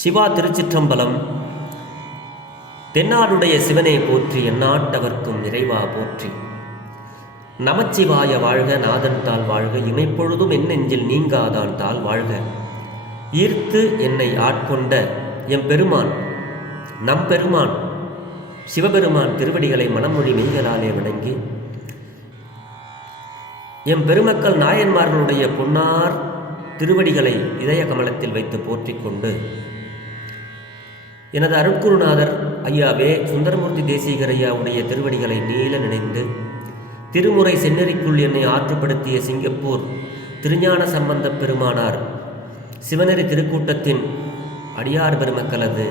சிவா திருச்சிற்றம்பலம். தென்னாடுடைய சிவனை போற்றி, எந்நாட்டவர்க்கும் இறைவா போற்றி. நமச்சிவாய வாழ்க, நாதன் தாள் வாழ்க, இமைப்பொழுதும் என் நெஞ்சில் நீங்காதான் தாள் வாழ்க. ஈர்த்து என்னை ஆட்கொண்ட எம்பெருமான் நம்பெருமான் சிவபெருமான் திருவடிகளை மனமொழி மெய்களாலே வணங்கி, எம் பெருமக்கள் நாயன்மார்களுடைய பொன்னார் திருவடிகளை இதய கமலத்தில் வைத்து போற்றிக் கொண்டு, எனது அருட்குருநாதர் ஐயாவே சுந்தரமூர்த்தி தேசிகர் ஐயாவுடைய திருவடிகளை நீல நினைந்து, திருமுறை செந்நெறிக்குள் என்னை ஆற்றுப்படுத்திய சிங்கப்பூர் திருஞான சம்பந்த பெருமானார் சிவநெறி திருக்கூட்டத்தின் அடியார் பெருமக்களது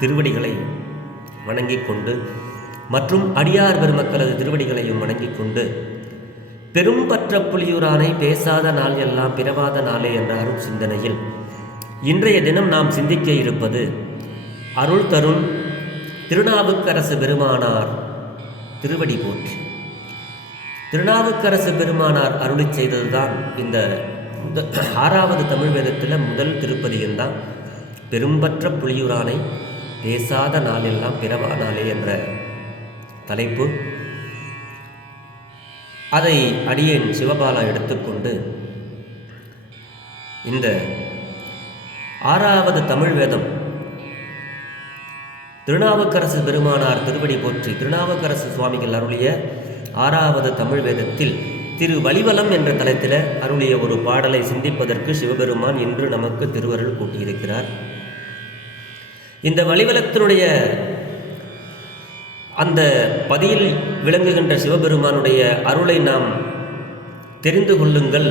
திருவடிகளை வணங்கிக் கொண்டு, மற்றும் அடியார் பெருமக்களது திருவடிகளையும் வணங்கிக் கொண்டு, பெரும் பற்ற புலியூரானை பேசாத நாள் எல்லாம் பிறவாத நாளே என்ற அருள் சிந்தனையில் இன்றைய தினம் நாம் சிந்திக்க இருப்பது அருள் தரும் திருநாவுக்கரசு பெருமானார் திருவடி போற்றி. திருநாவுக்கரசு பெருமானார் அருளி செய்ததுதான் இந்த 6வது தமிழ் வேதத்தில் முதல் திருப்பதியம்தான். பெரும்பற்ற புலியூரானை பேசாத நாளெல்லாம் பிறவா நாளே என்ற தலைப்பு. அதை அடியேன் சிவபாலா எடுத்துக்கொண்டு இந்த 6வது தமிழ் வேதம் திருநாவுக்கரசு பெருமானார் திருவடி போற்றி திருநாவுக்கரசு சுவாமிகள் அருளிய 6வது தமிழ் வேதத்தில் திரு வலிவலம் என்ற தலத்தில் அருளிய ஒரு பாடலை சிந்திப்பதற்கு சிவபெருமான் இன்று நமக்கு திருவருள் கூட்டியிருக்கிறார். இந்த வலிவலத்தினுடைய அந்த பதியில் விளங்குகின்ற சிவபெருமானுடைய அருளை நாம் தெரிந்து கொள்ளுங்கள்,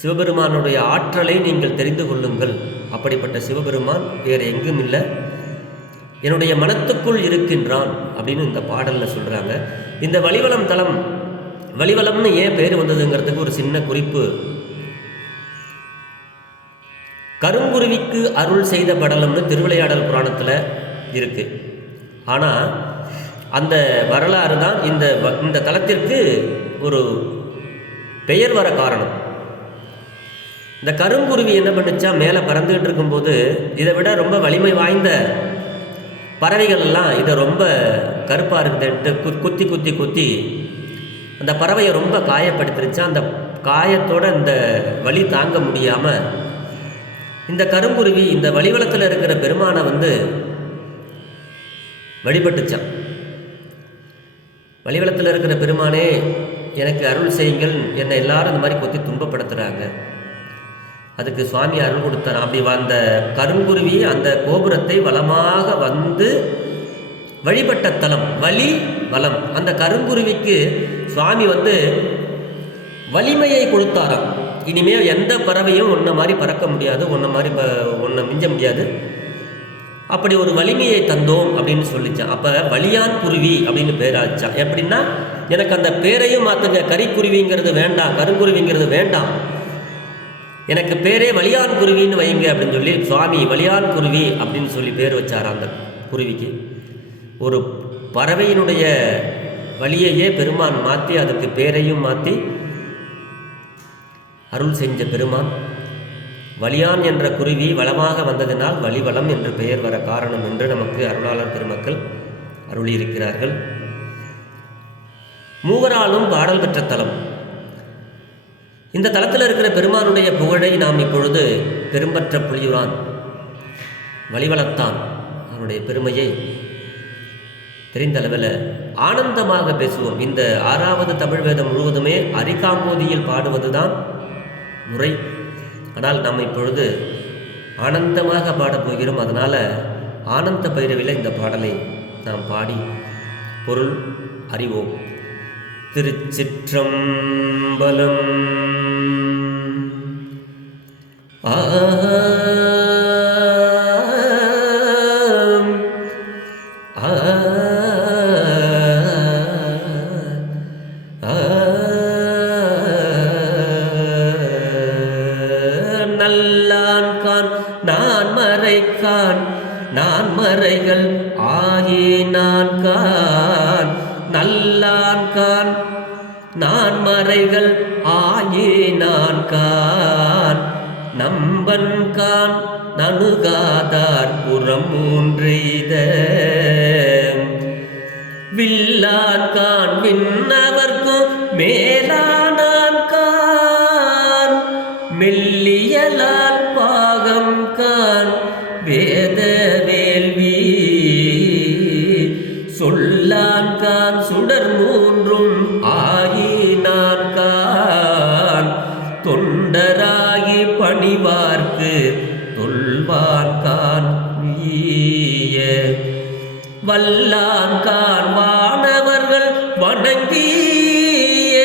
சிவபெருமானுடைய ஆற்றலை நீங்கள் தெரிந்து கொள்ளுங்கள். அப்படிப்பட்ட சிவபெருமான் வேறு எங்கும் இல்லை, என்னுடைய மனத்துக்குள் இருக்கின்றான் அப்படின்னு இந்த பாடலில் சொல்கிறாங்க. இந்த வலிவலம் தலம், வலிவலம்னு ஏன் பேர் வந்ததுங்கிறதுக்கு ஒரு சின்ன குறிப்பு. கருங்குருவிக்கு அருள் செய்த படலம்னு திருவிளையாடல் புராணத்தில் இருக்குது. ஆனால் அந்த வரலாறு தான் இந்த தலத்திற்கு ஒரு பெயர் வர காரணம். இந்த கருங்குருவி என்ன பண்ணுச்சா, மேலே பறந்துகிட்டு இருக்கும்போது இதை விட ரொம்ப வலிமை வாய்ந்த பறவைகள் எல்லாம் இதை ரொம்ப கருப்பாக இருக்குதுன்ட்டு குத்தி குத்தி குத்தி அந்த பறவையை ரொம்ப காயப்படுத்திருச்சா. அந்த காயத்தோட இந்த வலி தாங்க முடியாமல் இந்த கருங்குருவி இந்த வலிவலத்தில் இருக்கிற பெருமானை வழிபட்டுச்சான். வலிவலத்தில் இருக்கிற பெருமானே எனக்கு அருள் செய்யுங்கள், என்னை எல்லாரும் இந்த மாதிரி கொத்தி துன்பப்படுத்துகிறாங்க. அதுக்கு சுவாமி அருள் கொடுத்தார். அப்படி அந்த கருங்குருவி அந்த கோபுரத்தை வலமாக வந்து வழிபட்ட தலம் வலி வலம். அந்த கருங்குருவிக்கு சுவாமி வலிமையை கொடுத்தாராம். இனிமேல் எந்த பறவையும் உன்னை மாதிரி பறக்க முடியாது, உன்னை மிஞ்ச முடியாது, அப்படி ஒரு வலிமையை தந்தோம் அப்படின்னு சொல்லிச்சான். அப்போ வலியான் குருவி அப்படின்னு பேர் ஆச்சான். எப்படின்னா, எனக்கு அந்த பேரையும் மாற்றுங்க, கரிக்குருவிங்கிறது வேண்டாம், கருங்குருவிங்கிறது வேண்டாம், எனக்கு பேரே வலியான் குருவின்னு வைங்க அப்படின்னு சொல்லி சுவாமி வலியான் குருவி அப்படின்னு சொல்லி பேர் வச்சார். அந்த குருவிக்கு ஒரு பறவையினுடைய வலியையே பெருமான் மாற்றி அதுக்கு பேரையும் மாற்றி அருள் செஞ்ச பெருமான். வலியான் என்ற குருவி வளமாக வந்ததினால் வலிவலம் என்று பெயர் வர காரணம் என்று நமக்கு அருளாளர் பெருமக்கள் அருளியிருக்கிறார்கள். மூவராலும் பாடல் பெற்ற தலம். இந்த தலத்தில் இருக்கிற பெருமானுடைய புகழை நாம் இப்பொழுது பெரும்பற்ற புலியூரான் வலிவலத்தான் அவனுடைய பெருமையை தெரிந்தளவில் ஆனந்தமாக பேசுவோம். இந்த 6வது தமிழ் வேதம் முழுவதுமே அரிகாம்போதியில் பாடுவதுதான் முறை. ஆனால் நாம் இப்பொழுது ஆனந்தமாக பாடப்போகிறோம். அதனால் ஆனந்த பைரவியில் இந்த பாடலை நாம் பாடி பொருள் அறிவோம். திருச்சிற்றம்பலம். நல்லான்கான் நான் மறைக்கான், நான் மறைகள் ஆகி நான் கான். நல்லான்கான் நான் மறைகள் ஆகி நான் கான். நம்பன்கான் நணுகாதார் புறம் மூன்றெய்த வில்லான்கான் விண்ணவர்க்கும் மேலானான்கான் மெல்லியலால் பாகம் கான் வேத வேள்வி சொல்லான்கான் சுடர் மூன்றும் ஆயினான்கான் தொண்டராகி பணிவார்க்கு தொல்வான்கான் நீய வல்லான்கான் வானவர்கள் வணங்கி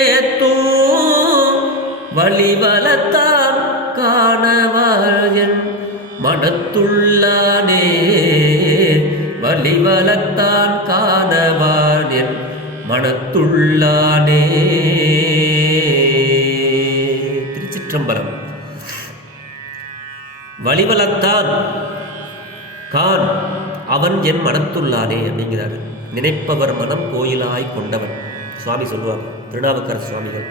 ஏத்தும் வழிவலத்தான் காணவாயன் மனத்துள்ளானே வழிவலத்தான் காணவாயன் மனத்துள்ளானே. திருச்சிற்றம்பலம். வழிவலத்தான் கான் அவன் என் மனத்துள்ளானே அப்படிங்கிறாரு. நினைப்பவர் மனம் கோயிலாய் கொண்டவன். சுவாமி சொல்லுவாங்க, திருநாவுக்கரசு சுவாமிகள்.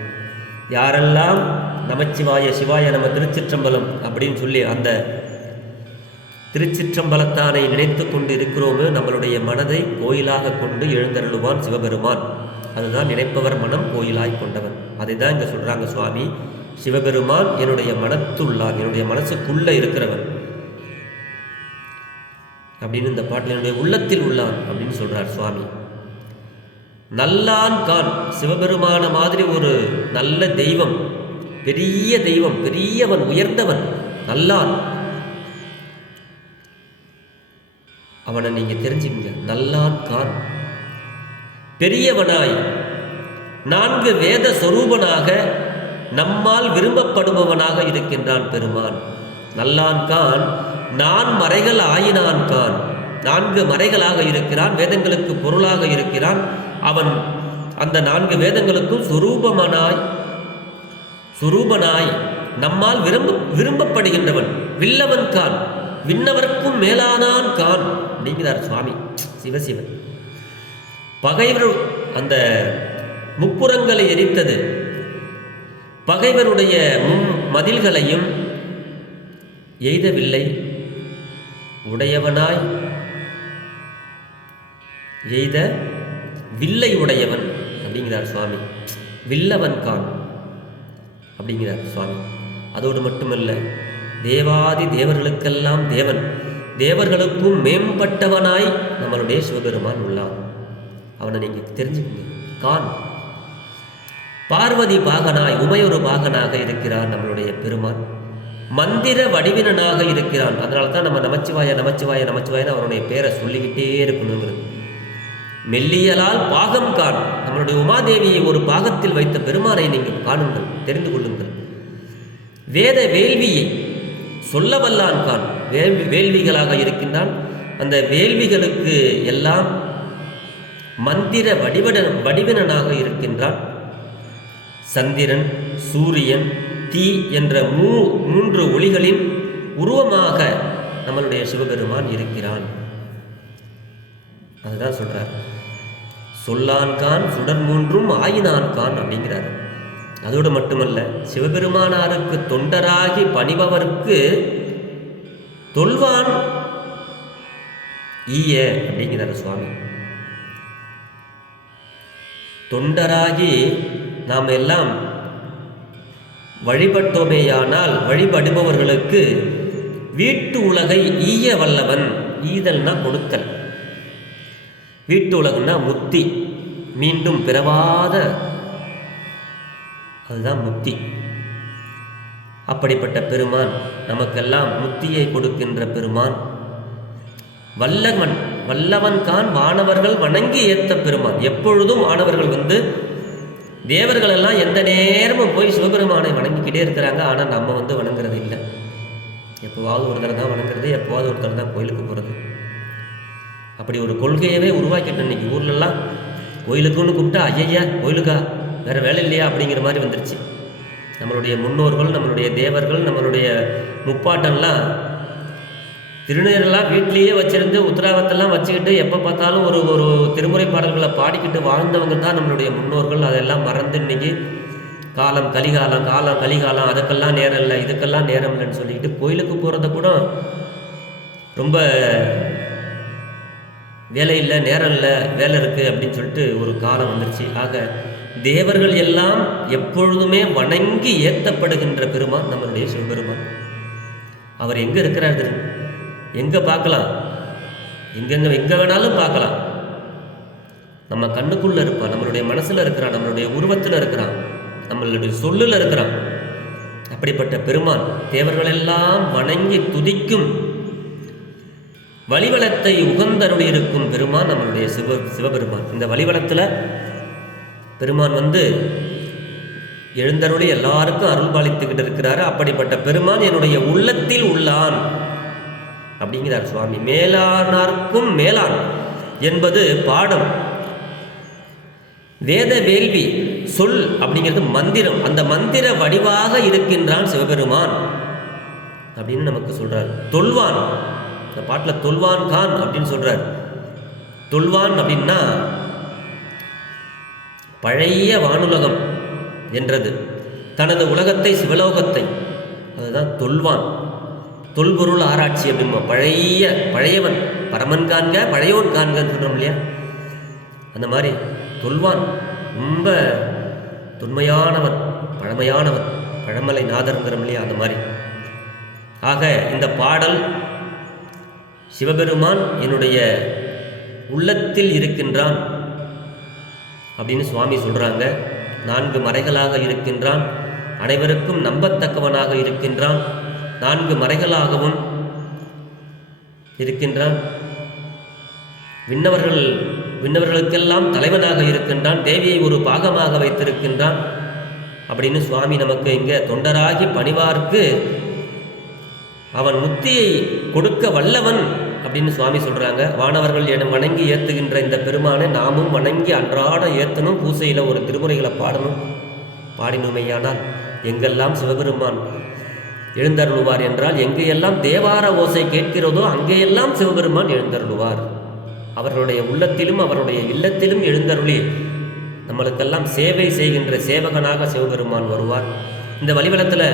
யாரெல்லாம் நமச்சிவாய சிவாய நம திருச்சிற்றம்பலம் அப்படின்னு சொல்லி அந்த திருச்சிற்றம்பலத்தானை நினைத்து கொண்டு இருக்கிறோமோ நம்மளுடைய மனதை கோயிலாக கொண்டு எழுந்தருளுவான் சிவபெருமான். அதுதான் நினைப்பவர் மனம் கோயிலாய் கொண்டவன். அதை தான் இங்கே சொல்கிறாங்க சுவாமி. சிவபெருமான் என்னுடைய மனத்துள்ளான், என்னுடைய மனசுக்குள்ள இருக்கிறவன் அப்படின்னு இந்த பாட்டில் என்னுடைய உள்ளத்தில் உள்ளான் அப்படின்னு சொல்றார் சுவாமி. நல்லான் கான், சிவபெருமான மாதிரி ஒரு நல்ல தெய்வம், பெரிய தெய்வம், பெரியவன், உயர்ந்தவன், நல்லான். அவனை நீங்க தெரிஞ்சுங்க. நல்லான் கான் பெரியவனாய் 4 வேத சொரூபனாக நம்மால் விரும்பப்படுபவனாக இருக்கின்றான் பெருமான். நல்லான் கான் நான் மறைகள் ஆயினான் கான். 4 மறைகளாக இருக்கிறான், வேதங்களுக்கு பொருளாக இருக்கிறான். அவன் அந்த 4 வேதங்களுக்கும் சுரூபனாய் நம்மால் விரும்பப்படுகின்றவன். வில்லவன் கான், விண்ணவர்க்கும் மேலானான் கான் அப்படிங்கிறார் சுவாமி. சிவசிவன் பகைவர் அந்த முப்புறங்களை எரித்தது, பகைவருடைய மதில்களையும் எய்தவில்லை. உடையவனாய் எய்த வில்லை உடையவன் அப்படிங்கிறார் சுவாமி. வில்லவன் கான் அப்படிங்கிறார் சுவாமி. அதோடு மட்டுமல்ல, தேவாதி தேவர்களுக்கெல்லாம் தேவன், தேவர்களுக்கும் மேம்பட்டவனாய் நம்மளுடைய சிவபெருமான் உள்ளான். அவனை நீங்க தெரிஞ்சுக்கங்க. கான் பார்வதி பாகனாய் உமையொரு பாகனாக இருக்கிறார் நம்மளுடைய பெருமான். மந்திர வடிவினனாக இருக்கிறான். அதனால தான் நம்ம நமச்சிவாய நமச்சிவாய நமச்சிவாயன்னு அவனுடைய பேரை சொல்லிக்கிட்டே இருக்கணுங்கிறது. மெல்லியலால் பாகம் கான், நம்மளுடைய உமாதேவியை ஒரு பாகத்தில் வைத்த பெருமானை நீங்கள் காணுங்கள், தெரிந்து கொள்ளுங்கள். வேத வேள்வியை சொல்ல வல்லான் கான், வேள்விகளாக இருக்கின்றான். அந்த வேள்விகளுக்கு எல்லாம் மந்திர வடிவினனாக இருக்கின்றான். சந்திரன், சூரியன், தீ என்ற 3 ஒளிகளின் உருவமாக நம்மளுடைய சிவபெருமான் இருக்கிறான். அதுதான் சொல்றார். சொல்லான்கான் சுடர் 3 ஆயினான்கான் அப்படிங்கிறார். அதோடு மட்டுமல்ல, சிவபெருமானாருக்கு தொண்டராகி பணிபவர்க்கு தொல்வான் ஈய அப்படிங்கிறார் சுவாமி. தொண்டராகி நாம் எல்லாம் வழிபட்டோமேயானால் வழிபடுபவர்களுக்கு வீட்டு உலகை ஈய வல்லவன். ஈதல்னா கொடுத்தல், வீட்டு உலகம்னா முத்தி, மீண்டும் பிறவாத, அதுதான் முத்தி. அப்படிப்பட்ட பெருமான், நமக்கெல்லாம் முத்தியை கொடுக்கின்ற பெருமான். வல்லவன் கான் வானவர்கள் வணங்கி ஏத்த பெருமான். எப்பொழுதும் வானவர்கள் தேவர்கள் எல்லாம் எந்த நேரமும் போய் சிவபெருமானை வணங்கிக்கிட்டே இருக்கிறாங்க. ஆனால் நம்ம வணங்குறது இல்லை. எப்போவாவது ஒரு தடவை தான் வணங்குறது, எப்போவாவது ஒரு தடவை தான் கோயிலுக்கு போகிறது. அப்படி ஒரு கொள்கையவே உருவாக்கிட்டு இன்னைக்கு ஊர்லெல்லாம் கோயிலுக்குன்னு கூப்பிட்டா ஐயா கோயிலுக்கா, வேறு வேலை இல்லையா அப்படிங்கிற மாதிரி வந்துருச்சு. நம்மளுடைய முன்னோர்கள், நம்மளுடைய தேவர்கள், நம்மளுடைய முப்பாட்டெல்லாம் திருநீரெல்லாம் வீட்லேயே வச்சுருந்து உத்தராகத்தெல்லாம் வச்சுக்கிட்டு எப்போ பார்த்தாலும் ஒரு திருமுறை பாடல்களை பாடிக்கிட்டு வாழ்ந்தவங்க தான் நம்மளுடைய முன்னோர்கள். அதெல்லாம் மறந்து இன்னைக்கு காலம் கலிகாலம், காலம் கலிகாலம், அதுக்கெல்லாம் நேரம் இல்லை, இதுக்கெல்லாம் நேரம் இல்லைன்னு சொல்லிட்டு கோயிலுக்கு போகிறத கூட ரொம்ப வேலை இல்லை, நேரம் இல்லை, வேலை இருக்குது அப்படின்னு சொல்லிட்டு ஒரு காலம் வந்துருச்சு. ஆக தேவர்கள் எல்லாம் எப்பொழுதுமே வணங்கி ஏற்றப்படுகின்ற பெருமான் நம்மளுடைய சிவபெருமான். அவர் எங்கே இருக்கிறார், எங்கே பார்க்கலாம், எங்கே வேணாலும் பார்க்கலாம். நம்ம கண்ணுக்குள்ளே இருப்பான், நம்மளுடைய மனசில் இருக்கிறான், நம்மளுடைய உருவத்தில் இருக்கிறான், நம்மளுடைய சொல்லில் இருக்கிறான். அப்படிப்பட்ட பெருமான் தேவர்களெல்லாம் வணங்கி துதிக்கும் வழிவலத்தை உகந்தருளி இருக்கும் பெருமான் நம்மளுடைய சிவபெருமான். இந்த வழிவலத்தில் பெருமான் எழுந்தருளி எல்லாருக்கும் அருள் பாலித்துக்கிட்டு இருக்கிறாரு. அப்படிப்பட்ட பெருமான் என்னுடைய உள்ளத்தில் உள்ளான் அப்படிங்கிறார் சுவாமி. மேலானார்க்கும் மேலான் என்பது பாடம், வேத வேள்வி, சொல் அப்படிங்கிறது மந்திரம். அந்த மந்திர வடிவாக இருக்கின்றான் சிவபெருமான் அப்படின்னு நமக்கு சொல்றார். தொல்வான், இந்த பாட்டில் தொல்வான் கான் அப்படின்னு சொல்றார். தொல்வான் அப்படின்னா பழைய வானுலகம் என்றது, தனது உலகத்தை சிவலோகத்தை, அதுதான் தொல்வான். தொல்பொருள் ஆராய்ச்சி அப்படிமா, பழையவன், பரமன் காண்க பழையவன் காண்கன்னு சொல்கிறோம் இல்லையா, அந்த மாதிரி தொல்வான் ரொம்ப தொன்மையானவன், பழமையானவன், பழமலை நாதருங்கிறோம் இல்லையா, அந்த மாதிரி. ஆக இந்த பாடல் சிவபெருமான் என்னுடைய உள்ளத்தில் இருக்கின்றான் அப்படின்னு சுவாமி சொல்கிறாங்க. 4 மறைகளாக இருக்கின்றான், அனைவருக்கும் நம்பத்தக்கவனாக இருக்கின்றான், 4 மறைகளாகவும் இருக்கின்றான், விண்ணவர்களுக்கெல்லாம் தலைவனாக இருக்கின்றான், தேவியை ஒரு பாகமாக வைத்திருக்கின்றான் அப்படின்னு சுவாமி நமக்கு இங்கே தொண்டராகி பணிவார்க்கு அவன் முத்தியை கொடுக்க வல்லவன் அப்படின்னு சுவாமி சொல்கிறாங்க. வானவர்கள் என வணங்கி ஏற்றுகின்ற இந்த பெருமானை நாமும் வணங்கி அன்றாட ஏற்றணும், பூசையில் ஒரு திருமுறைகளை பாடணும். பாடினுமையானால் எங்கெல்லாம் சிவபெருமான் எழுந்தருளுவார் என்றால், எங்கேயெல்லாம் தேவார ஓசை கேட்கிறதோ அங்கேயெல்லாம் சிவபெருமான் எழுந்தருளுவார். அவர்களுடைய உள்ளத்திலும் அவருடைய இல்லத்திலும் எழுந்தருளி நம்மளுக்கெல்லாம் சேவை செய்கின்ற சேவகனாக சிவபெருமான் வருவார். இந்த வழிவலத்தில்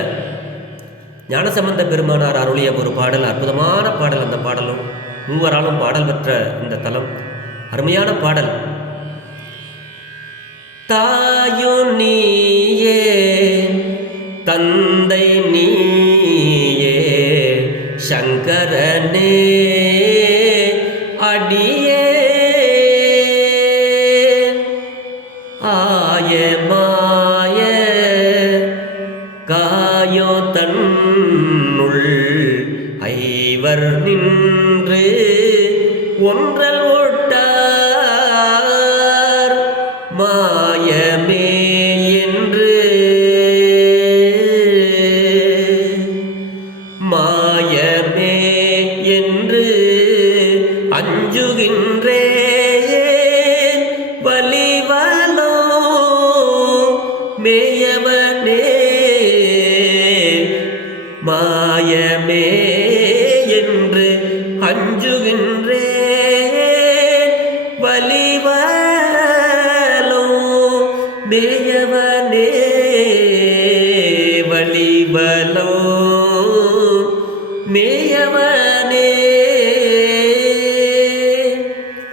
ஞானசம்பந்த பெருமானார் அருளிய ஒரு பாடல், அற்புதமான பாடல். அந்த பாடலும் மூவராலும் பாடல் பெற்ற இந்த தலம் அருமையான பாடல். தாயோ நீயே தந்தை நீயே சங்கரனே அடியே ஆய மாய காயோ தன்னுள் ஐவர் நின்று ஒன்றல் ஒட்டார் மாயமே என்று மாயமே என்று அஞ்சுகின்றே வலிவலோ மேயவனே மாயமே என்று அஞ்சுகின்றே வலிவலோ மேயவனே வலிவலோ மேயவனே.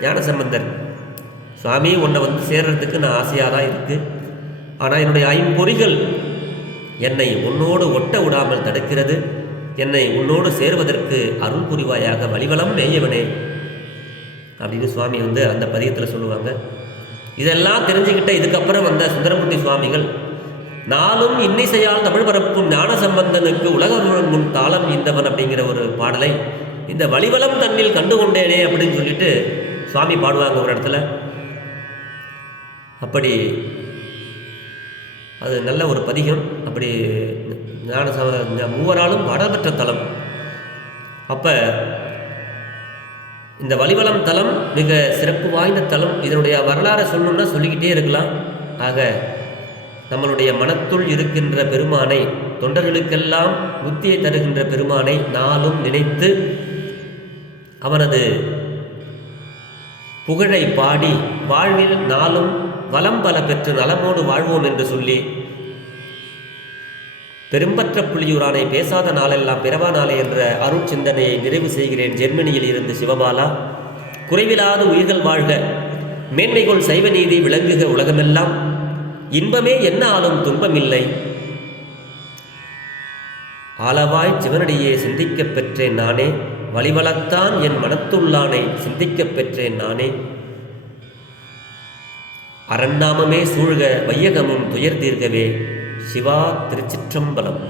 ஞானசம்பந்தர் சுவாமி உன்னை சேர்றதுக்கு நான் ஆசையாக தான் இருக்குது, ஆனால் என்னுடைய ஐம்பொறிகள் என்னை உன்னோடு ஒட்ட விடாமல் தடுக்கிறது, என்னை உன்னோடு சேர்வதற்கு அருள் புரிவாயாக வழிவலம் மேயவனே அப்படின்னு சுவாமி அந்த பதியத்தில் சொல்லுவாங்க. இதெல்லாம் தெரிஞ்சுக்கிட்ட இதுக்கப்புறம் வந்த சுந்தரமூர்த்தி சுவாமிகள், நாளும் இன்னிசையால் தமிழ் பரப்பும் ஞானசம்பந்தனுக்கு உலக முன் தாளம் ஈந்தவன் அப்படிங்கிற ஒரு பாடலை இந்த வழிவலம் தன்னில் கண்டுகொண்டேனே அப்படின்னு சொல்லிட்டு சுவாமி பாடுவாங்க ஒரு இடத்துல. அப்படி அது நல்ல ஒரு பதிகம். அப்படி மூவராலும் பாடப்பெற்ற தலம். அப்போ இந்த வழிவலம் தலம் மிக சிறப்பு வாய்ந்த தலம். இதனுடைய வரலாறை சொல்லணும்னா சொல்லிக்கிட்டே இருக்கலாம். ஆக நம்மளுடைய மனத்துள் இருக்கின்ற பெருமானை, தொண்டர்களுக்கெல்லாம் புத்தியை தருகின்ற பெருமானை நாளும் நினைத்து அவனது புகழை பாடி வாழ்வில் நாளும் வளம் பல பெற்று நலமோடு வாழ்வோம் என்று சொல்லி பெரும்பற்ற புலியூரானை பேசாத நாளெல்லாம் பிறவா நாளே என்ற அருட்சிந்தனையை நிறைவு செய்கிறேன். ஜெர்மனியில் இருந்து சிவபாலா. குறைவிலாத உயிர்கள் வாழ்க, மேன்மைகொள் சைவ நீதி விளங்குக உலகமெல்லாம், இன்பமே என்ன ஆளும் துன்பமில்லை, ஆளவாய் சிவனடியே சிந்திக்கப் பெற்றேன் நானே, வழிவளத்தான் என் மனத்துள்ளானை சிந்திக்கப் பெற்றேன் நானே, அரண்நாமமே சூழ்க வையகமும் துயர் தீர்கவே. சிவா. திருச்சிற்றம்பலம்.